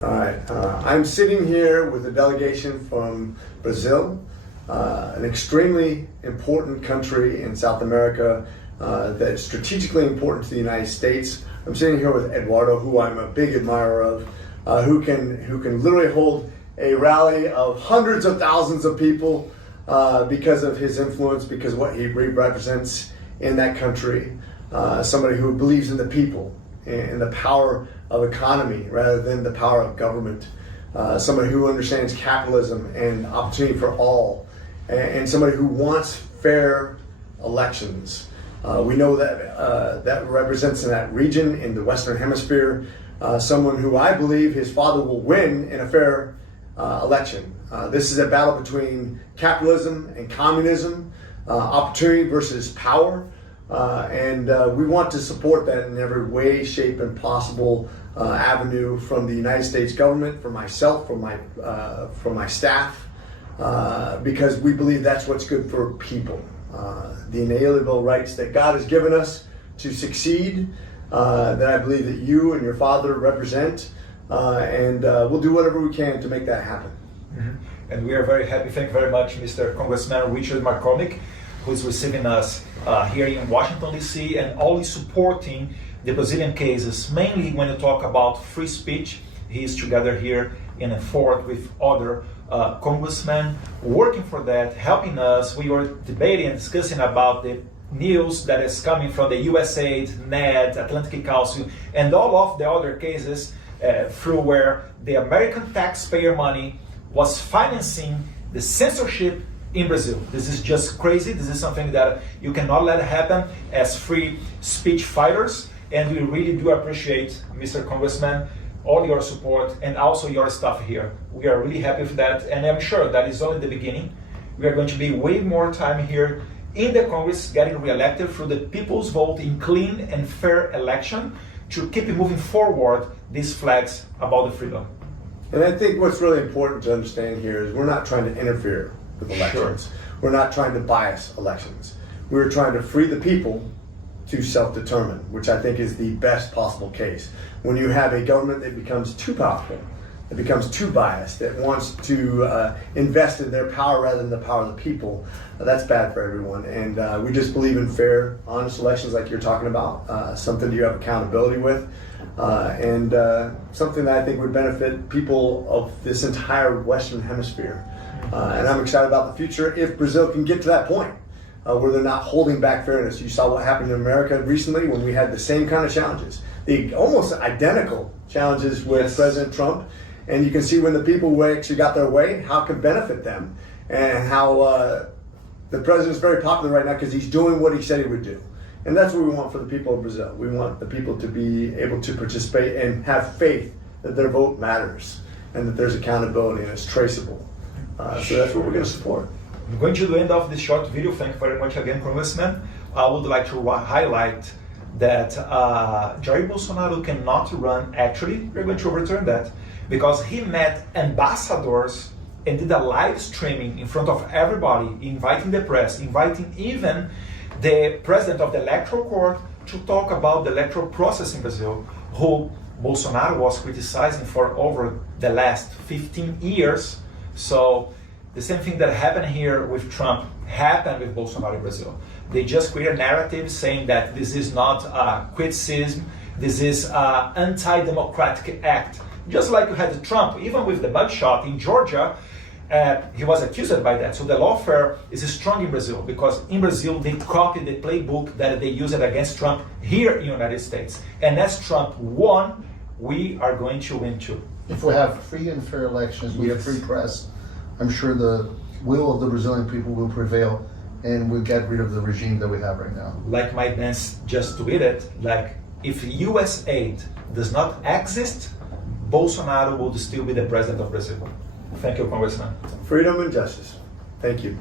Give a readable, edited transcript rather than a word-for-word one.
All right, I'm sitting here with a delegation from Brazil, an extremely important country in South America that's strategically important to the United States. I'm sitting here with Eduardo, who I'm a big admirer of, who can literally hold a rally of hundreds of thousands of people because of his influence, because of what he represents in that country. Somebody who believes in the people and the power of economy rather than the power of government. Somebody who understands capitalism and opportunity for all, and somebody who wants fair elections. We know that that represents in that region, in the Western Hemisphere, someone who I believe his father will win in a fair election. This is a battle between capitalism and communism, opportunity versus power. And we want to support that in every way, shape, and possible avenue from the United States government, from myself, from my staff, because we believe that's what's good for people. The inalienable rights that God has given us to succeed, that I believe that you and your father represent, and we'll do whatever we can to make that happen. Mm-hmm. And we are very happy. Thank you very much, Mr. Congressman Richard McCormick, who's receiving us here in Washington, D.C., and always supporting the Brazilian cases, mainly when you talk about free speech. He's together here in a fort with other congressmen working for that, helping us. We were debating and discussing about the news that is coming from the USAID, NED, Atlantic Council, and all of the other cases through where the American taxpayer money was financing the censorship in Brazil. This is just crazy. This is something that you cannot let happen as free speech fighters. And we really do appreciate, Mr. Congressman, all your support and also your staff here. We are really happy with that. And I'm sure that is only the beginning. We are going to be way more time here in the Congress getting reelected through the people's vote in clean and fair election to keep moving forward these flags about the freedom. And I think what's really important to understand here is we're not trying to interfere with elections. Sure. We're not trying to bias elections. We're trying to free the people to self-determine, which I think is the best possible case. When you have a government that becomes too powerful, that becomes too biased, that wants to invest in their power rather than the power of the people, that's bad for everyone. And we just believe in fair, honest elections like you're talking about, something you have accountability with, and something that I think would benefit people of this entire Western Hemisphere. And I'm excited about the future if Brazil can get to that point where they're not holding back fairness. You saw what happened in America recently when we had the same kind of challenges, the almost identical challenges with President Trump. And you can see when the people who actually got their way, how it can benefit them, and how the president's very popular right now because he's doing what he said he would do. And that's what we want for the people of Brazil. We want the people to be able to participate and have faith that their vote matters and that there's accountability and it's traceable. So that's what we're going to support. I'm going to the end of this short video. Thank you very much again, Congressman. I would like to highlight that Jair Bolsonaro cannot run. Actually, we're going to overturn that because he met ambassadors and did a live streaming in front of everybody, inviting the press, inviting even the president of the electoral court to talk about the electoral process in Brazil, who Bolsonaro was criticizing for over the last 15 years. So the same thing that happened here with Trump happened with Bolsonaro in Brazil. They just create a narrative saying that this is not criticism, this is an anti-democratic act. Just like you had Trump, even with the mugshot in Georgia, he was accused by that. So the lawfare is strong in Brazil because in Brazil they copied the playbook that they used against Trump here in the United States. And as Trump won, we are going to win too. If we have free and fair elections, we have free press, I'm sure the will of the Brazilian people will prevail and we'll get rid of the regime that we have right now. Like my dance just tweeted, like if USAID does not exist, Bolsonaro will still be the president of Brazil. Thank you, Congressman. Freedom and justice. Thank you.